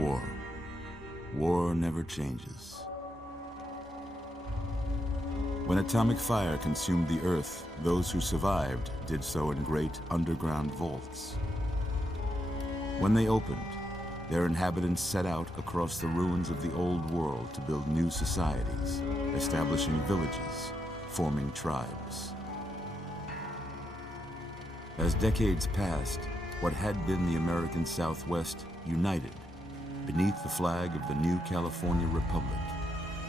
War. War never changes. When atomic fire consumed the Earth, those who survived did so in great underground vaults. When they opened, their inhabitants set out across the ruins of the old world to build new societies, establishing villages, forming tribes. As decades passed, what had been the American Southwest united beneath the flag of the new California Republic,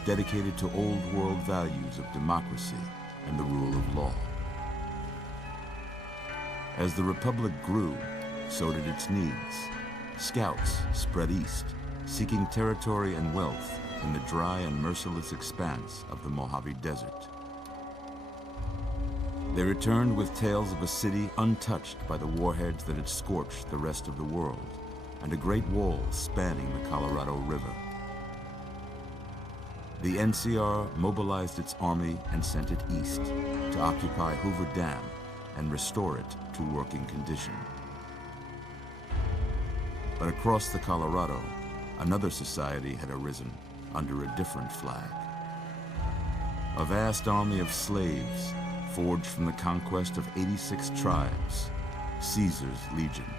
dedicated to old world values of democracy and the rule of law. As the Republic grew, so did its needs. Scouts spread east, seeking territory and wealth in the dry and merciless expanse of the Mojave Desert. They returned with tales of a city untouched by the warheads that had scorched the rest of the world, and a great wall spanning the Colorado River. The NCR mobilized its army and sent it east to occupy Hoover Dam and restore it to working condition. But across the Colorado, another society had arisen under a different flag. A vast army of slaves forged from the conquest of 86 tribes, Caesar's Legion.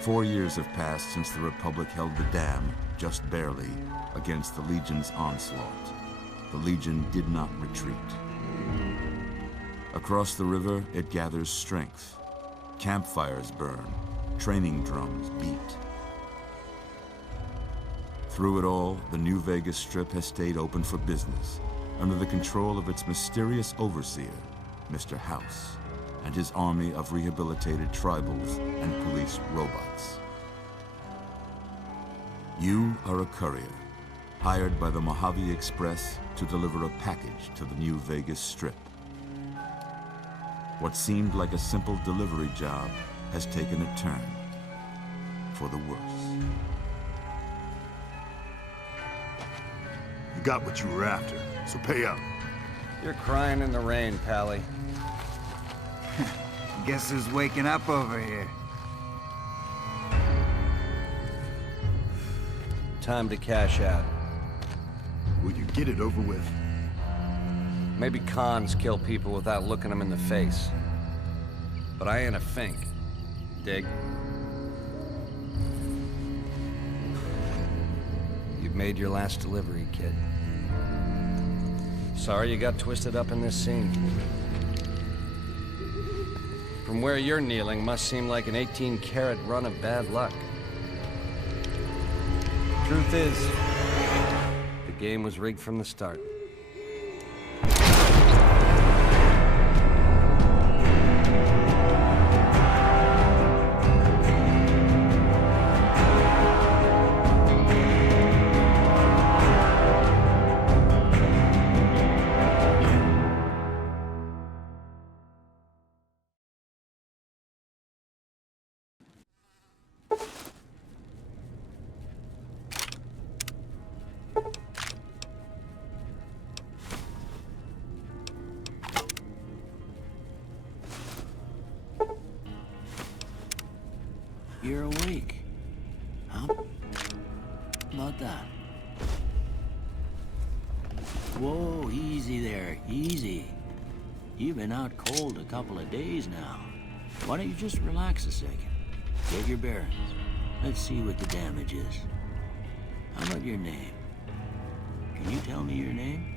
4 years have passed since the Republic held the dam, just barely, against the Legion's onslaught. The Legion did not retreat. Across the river, it gathers strength. Campfires burn, training drums beat. Through it all, the New Vegas Strip has stayed open for business, under the control of its mysterious overseer, Mr. House, and his army of rehabilitated tribals and police robots. You are a courier, hired by the Mojave Express to deliver a package to the New Vegas Strip. What seemed like a simple delivery job has taken a turn for the worse. You got what you were after, so pay up. You're crying in the rain, Pally. Guess who's waking up over here? Time to cash out. Will you get it over with? Maybe cons kill people without looking them in the face. But I ain't a fink. Dig? You've made your last delivery, kid. Sorry you got twisted up in this scene. From where you're kneeling must seem like an 18-carat run of bad luck. Truth is, the game was rigged from the start. You're awake. How about that? Whoa, easy there, easy. You've been out cold a couple of days now. Why don't you just relax a second? Get your bearings. Let's see what the damage is. How about your name? Can you tell me your name?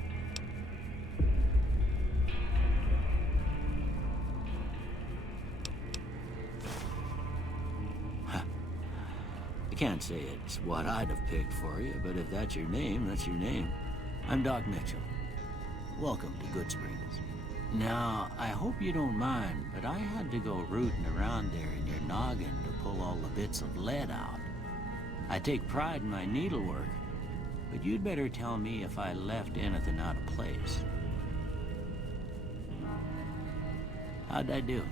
I can't say it's what I'd have picked for you, but if that's your name, that's your name. I'm Doc Mitchell. Welcome to Good Springs. Now, I hope you don't mind, but I had to go rooting around there in your noggin to pull all the bits of lead out. I take pride in my needlework, but you'd better tell me if I left anything out of place. How'd I do?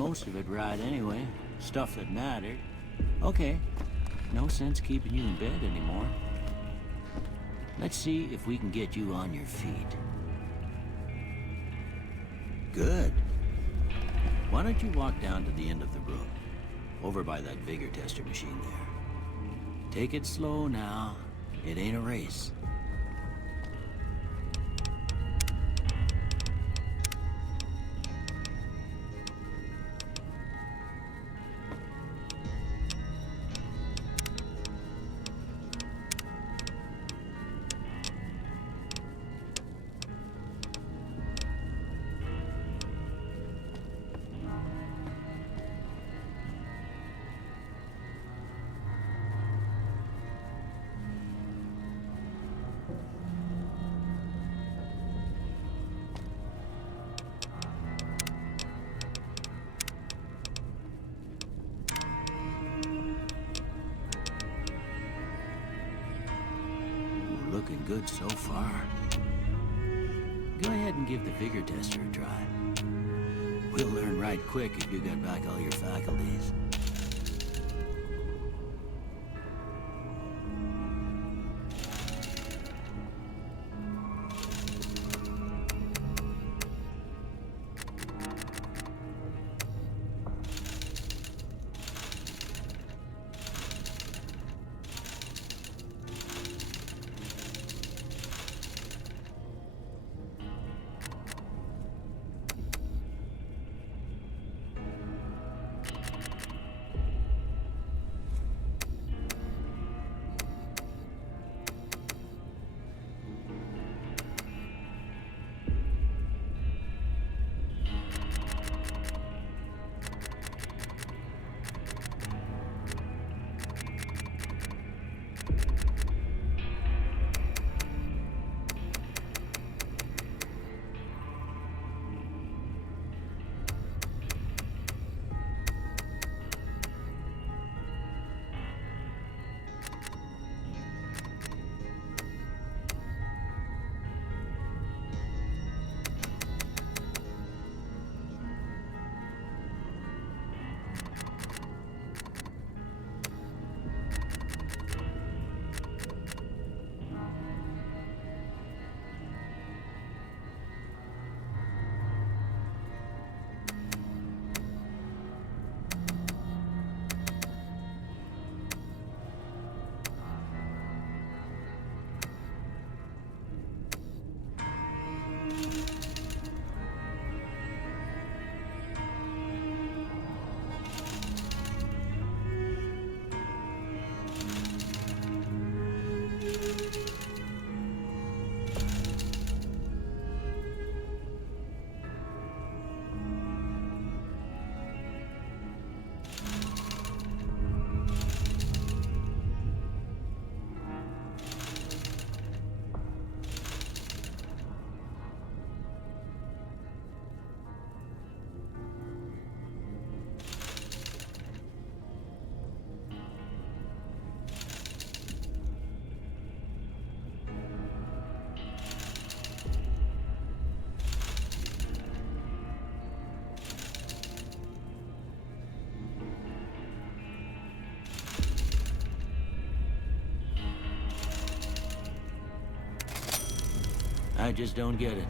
most of it right anyway. Stuff that mattered. Okay, no sense keeping you in bed anymore. Let's see if we can get you on your feet. Good. Why don't you walk down to the end of the room, over by that vigor tester machine there. Take it slow now. It ain't a race. Looking good so far. Go ahead and give the vigor tester a try. We'll learn right quick if you got back all your faculties. I just don't get it.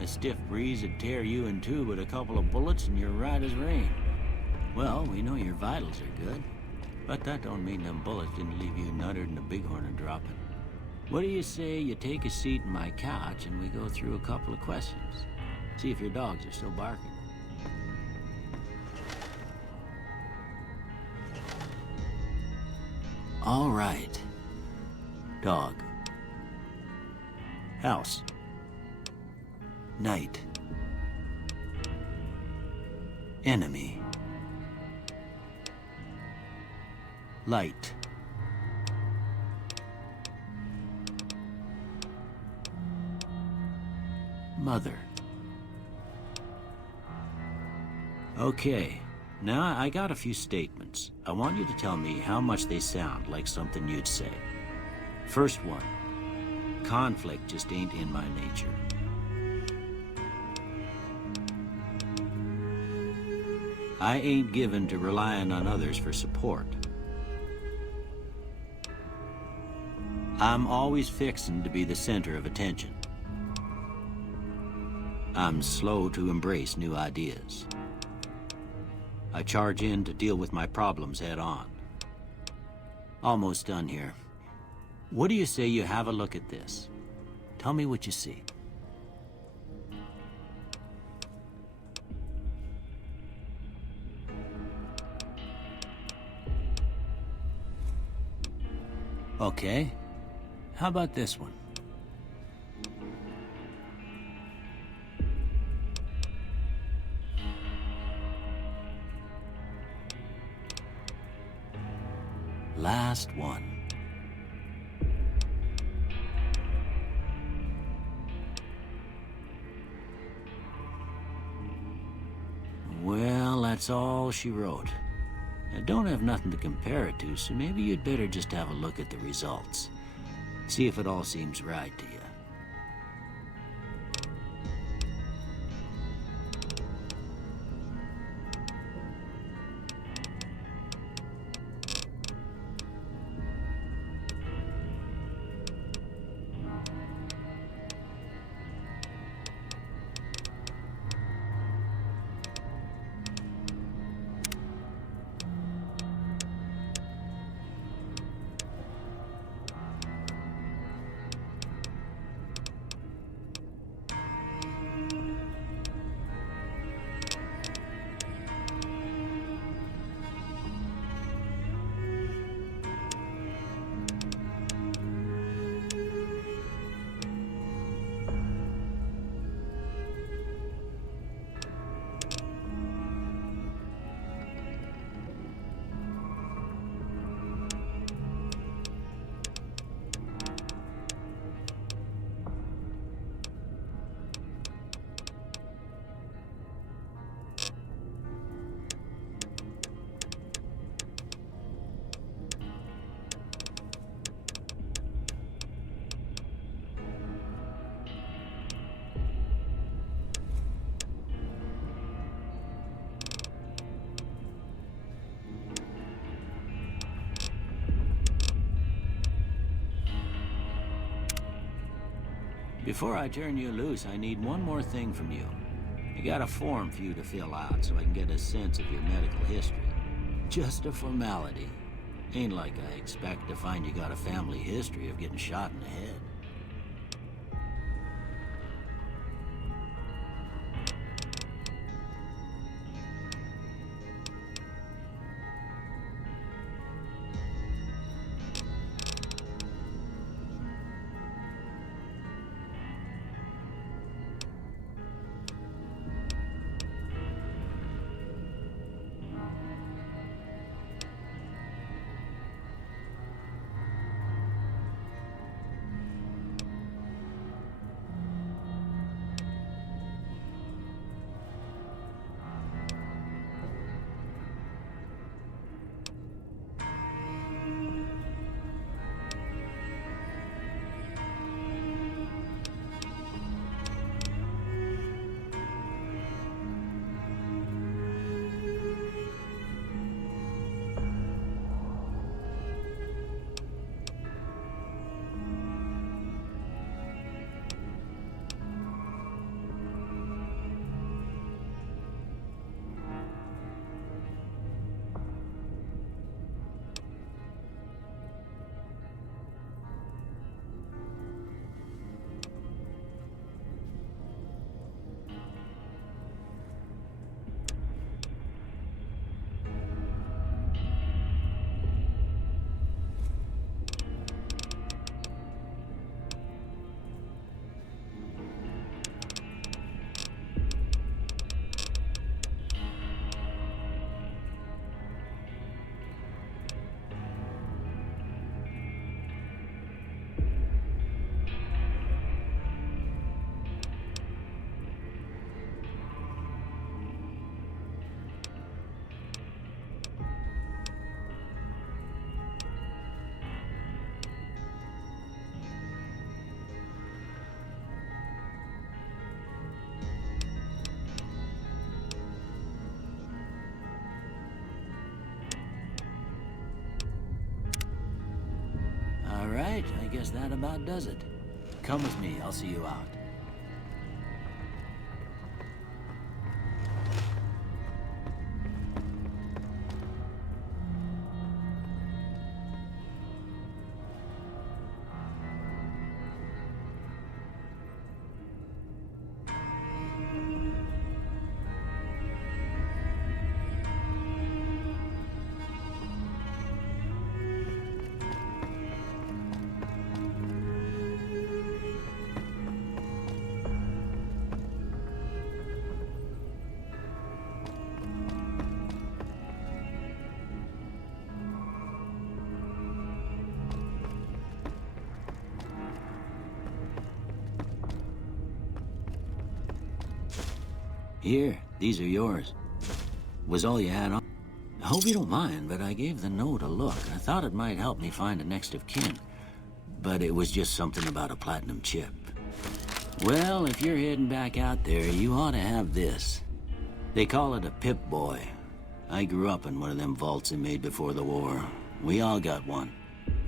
A stiff breeze would tear you in two with a couple of bullets and you're right as rain. Well, we know your vitals are good, but that don't mean them bullets didn't leave you nuttered and a bighorn dropping. What do you say you take a seat in my couch and we go through a couple of questions? See if your dogs are still barking. All right. Dog. House. Night. Enemy. Light. Mother. Okay, now I got a few statements. I want you to tell me how much they sound like something you'd say. First one, conflict just ain't in my nature. I ain't given to relying on others for support. I'm always fixin' to be the center of attention. I'm slow to embrace new ideas. I charge in to deal with my problems head on. Almost done here. What do you say you have a look at this? Tell me what you see. Okay. How about this one? Last one. Well, that's all she wrote. I don't have nothing to compare it to, so maybe you'd better just have a look at the results. See if it all seems right to you. Before I turn you loose, I need one more thing from you. I got a form for you to fill out so I can get a sense of your medical history. Just a formality. Ain't like I expect to find you got a family history of getting shot in the head. right, I guess that about does it. Come with me, I'll see you out. Here, these are yours. Was all you had on? I hope you don't mind, but I gave the note a look. I thought it might help me find a next of kin. But it was just something about a platinum chip. Well, if you're heading back out there, you ought to have this. They call it a Pip-Boy. I grew up in one of them vaults they made before the war. We all got one.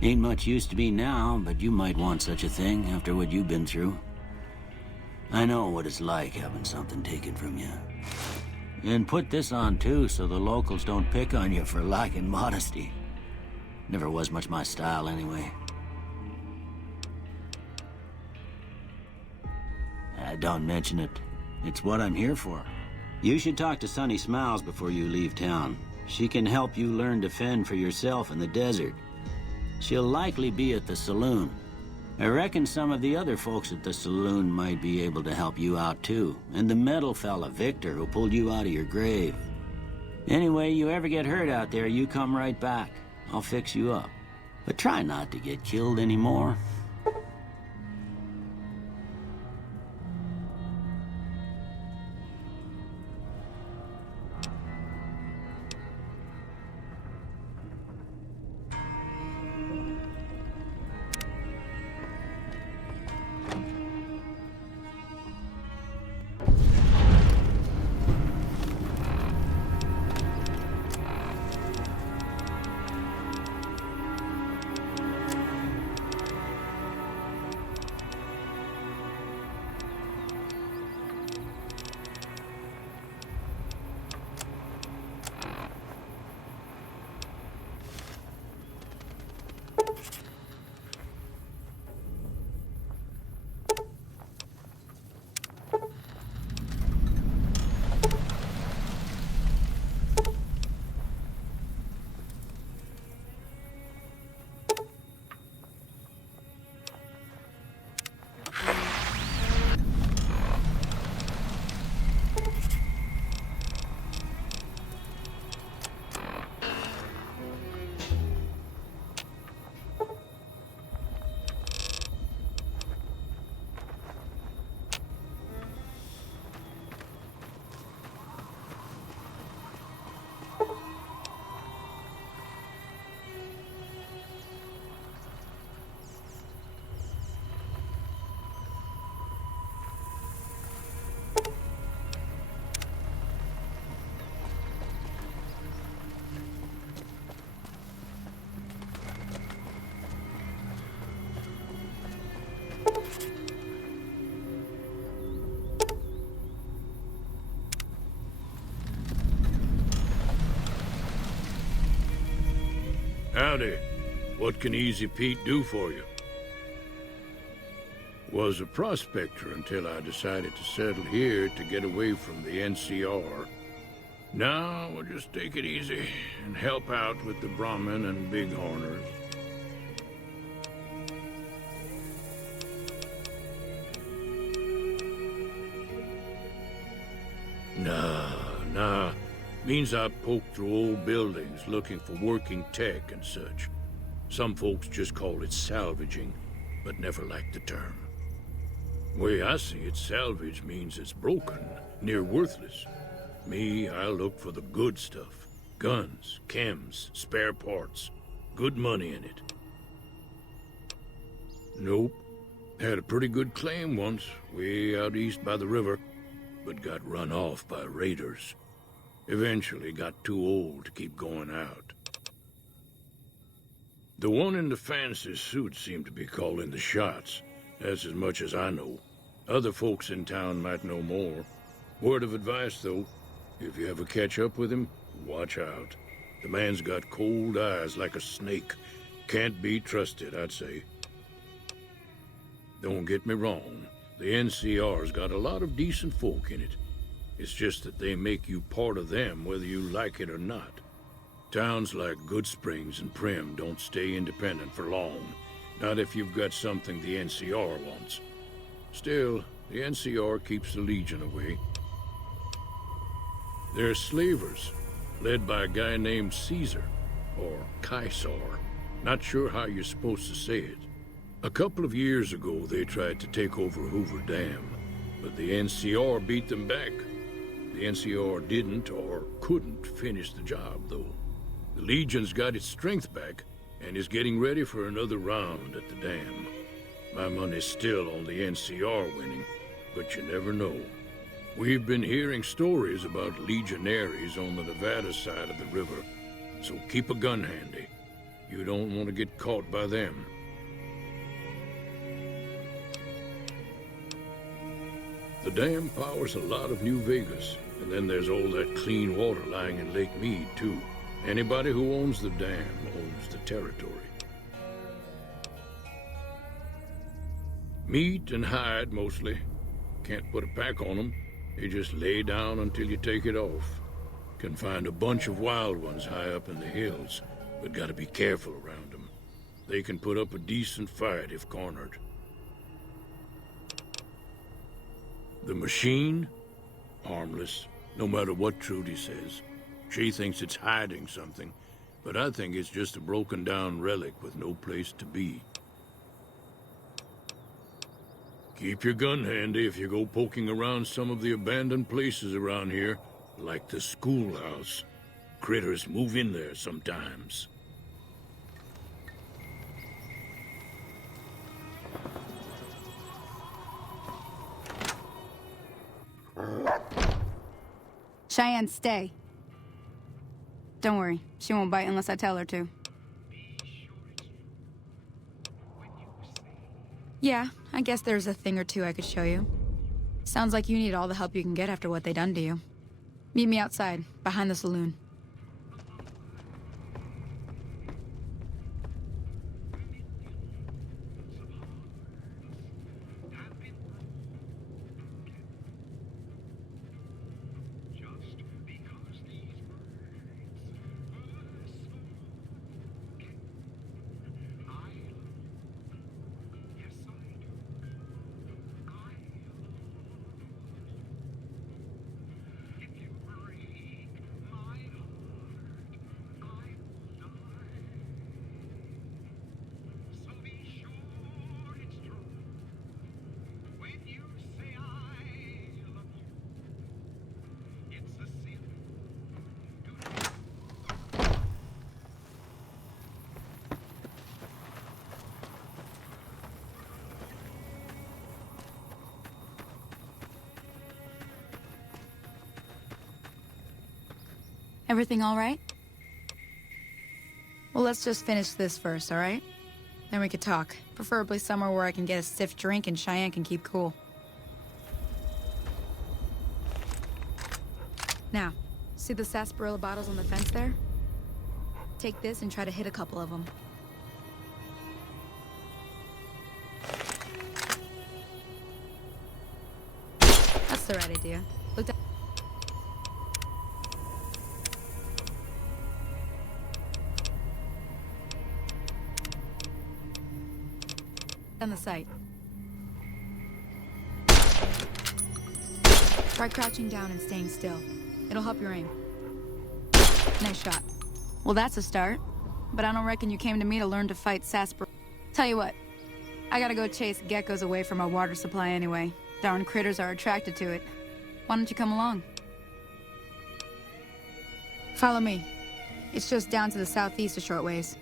Ain't much use to be now, but you might want such a thing after what you've been through. I know what it's like having something taken from you. And put this on too, so the locals don't pick on you for lacking modesty. Never was much my style anyway. Don't mention it. It's what I'm here for. You should talk to Sunny Smiles before you leave town. She can help you learn to fend for yourself in the desert. She'll likely be at the saloon. I reckon some of the other folks at the saloon might be able to help you out too. And the metal fella, Victor, who pulled you out of your grave. Anyway, you ever get hurt out there, you come right back. I'll fix you up. But try not to get killed anymore. Howdy. What can Easy Pete do for you? Was a prospector until I decided to settle here to get away from the NCR. Now, we'll just take it easy and help out with the Brahmin and Bighorners. Nah. Means I poke through old buildings looking for working tech and such. Some folks just call it salvaging, but never liked the term. Way I see it, salvage means it's broken, near worthless. Me, I look for the good stuff. Guns, chems, spare parts. Good money in it. Nope. Had a pretty good claim once, way out east by the river, but got run off by raiders. Eventually got too old to keep going out. The one in the fancy suit seemed to be calling the shots. That's as much as I know. Other folks in town might know more. Word of advice, though, if you ever catch up with him, watch out. The man's got cold eyes like a snake. Can't be trusted, I'd say. Don't get me wrong. The NCR's got a lot of decent folk in it. It's just that they make you part of them whether you like it or not. Towns like Goodsprings and Prim don't stay independent for long. Not if you've got something the NCR wants. Still, the NCR keeps the Legion away. They're slavers, led by a guy named Caesar, or Caesar. Not sure how you're supposed to say it. A couple of years ago, they tried to take over Hoover Dam, but the NCR beat them back. The NCR didn't or couldn't finish the job, though. The Legion's got its strength back and is getting ready for another round at the dam. My money's still on the NCR winning, but you never know. We've been hearing stories about legionaries on the Nevada side of the river, so keep a gun handy. You don't want to get caught by them. The dam powers a lot of New Vegas, and then there's all that clean water lying in Lake Mead, too. Anybody who owns the dam owns the territory. Meat and hide, mostly. Can't put a pack on them. They just lay down until you take it off. Can find a bunch of wild ones high up in the hills, but gotta be careful around them. They can put up a decent fight if cornered. The machine? Harmless, no matter what Trudy says. She thinks it's hiding something, but I think it's just a broken down relic with no place to be. Keep your gun handy if you go poking around some of the abandoned places around here, like the schoolhouse. Critters move in there sometimes. Cheyenne, stay. Don't worry, she won't bite unless I tell her to. Yeah, I guess there's a thing or two I could show you. Sounds like you need all the help you can get after what they done to you. Meet me outside, behind the saloon. Everything all right? Well, let's just finish this first, all right? Then we could talk. Preferably somewhere where I can get a stiff drink and Cheyenne can keep cool. Now, see the sarsaparilla bottles on the fence there? Take this and try to hit a couple of them. That's the right idea. Look down. On the sight. Try crouching down and staying still. It'll help your aim. Nice shot. Well, that's a start. But I don't reckon you came to me to learn to fight sarsaparilla. Tell you what, I gotta go chase geckos away from our water supply anyway. Darn critters are attracted to it. Why don't you come along? Follow me. It's just down to the southeast a short ways.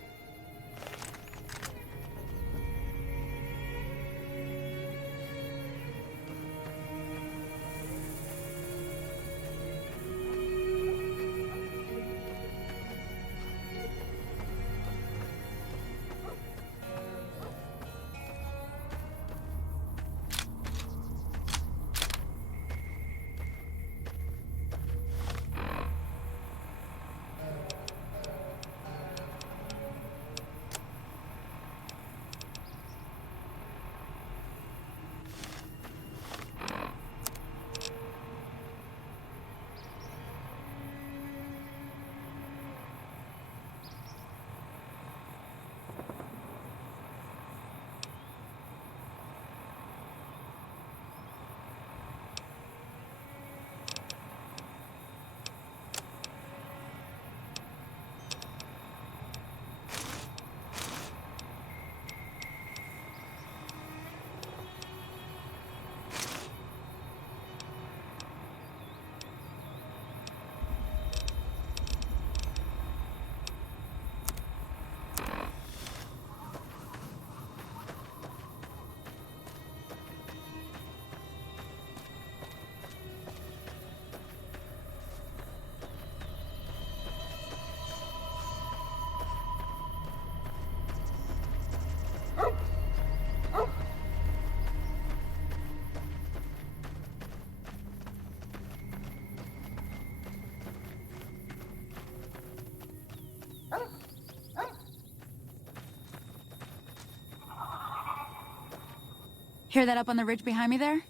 Hear that up on the ridge behind me there?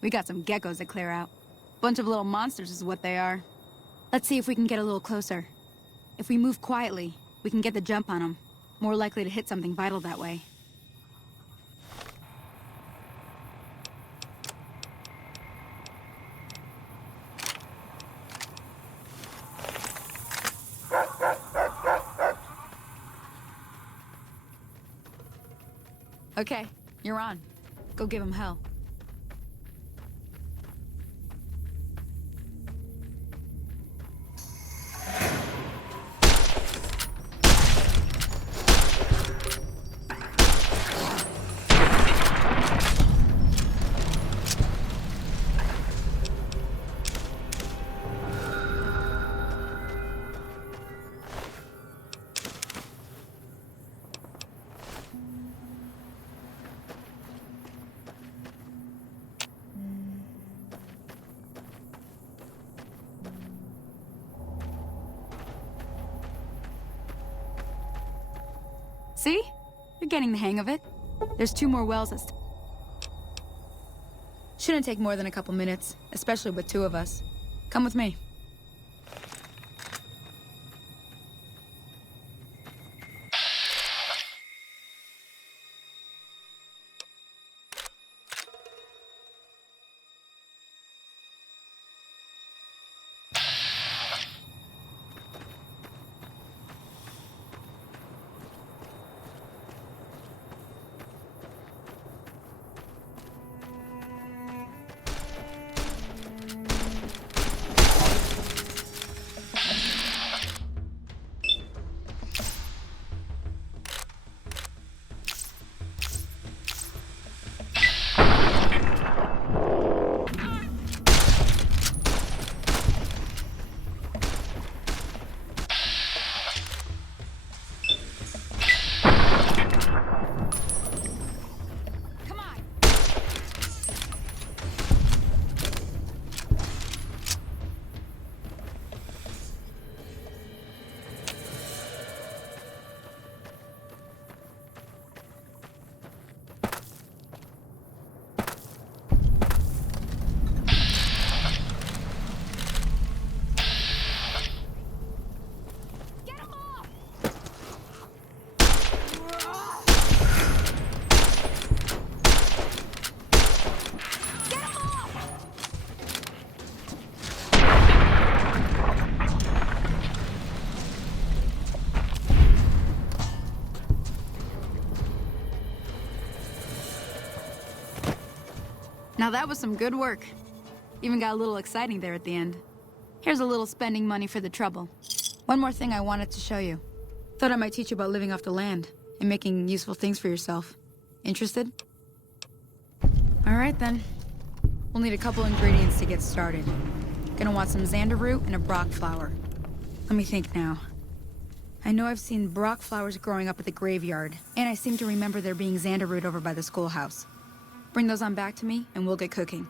We got some geckos to clear out. Bunch of little monsters is what they are. Let's see if we can get a little closer. If we move quietly, we can get the jump on them. More likely to hit something vital that way. Okay, you're on. Go give him hell. See? You're getting the hang of it. There's 2 more wells that shouldn't take more than a couple minutes, especially with 2 of us. Come with me. Now that was some good work. Even got a little exciting there at the end. Here's a little spending money for the trouble. One more thing I wanted to show you. Thought I might teach you about living off the land and making useful things for yourself. Interested? All right then. We'll need a couple ingredients to get started. Gonna want some xander root and a brock flower. Let me think now. I know I've seen brock flowers growing up at the graveyard, and I seem to remember there being xander root over by the schoolhouse. Bring those on back to me, and we'll get cooking.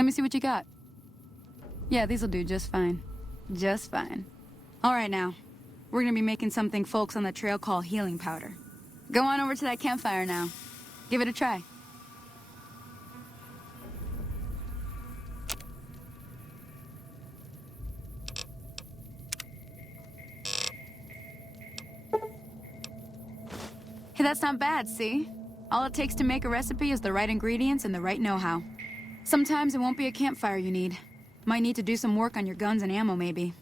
Let me see what you got. Yeah, these'll do just fine. Just fine. All right now. We're gonna be making something folks on the trail call healing powder. Go on over to that campfire now. Give it a try. Hey, that's not bad, see? All it takes to make a recipe is the right ingredients and the right know-how. Sometimes it won't be a campfire you need. Might need to do some work on your guns and ammo, maybe.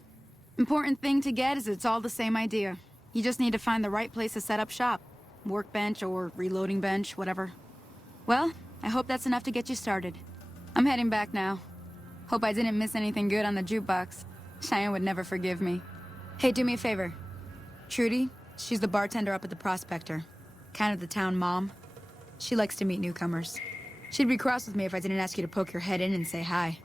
Important thing to get is it's all the same idea. You just need to find the right place to set up shop. Workbench or reloading bench, whatever. Well, I hope that's enough to get you started. I'm heading back now. Hope I didn't miss anything good on the jukebox. Cheyenne would never forgive me. Hey, do me a favor. Trudy, she's the bartender up at the Prospector. Kind of the town mom. She likes to meet newcomers. She'd be cross with me if I didn't ask you to poke your head in and say hi.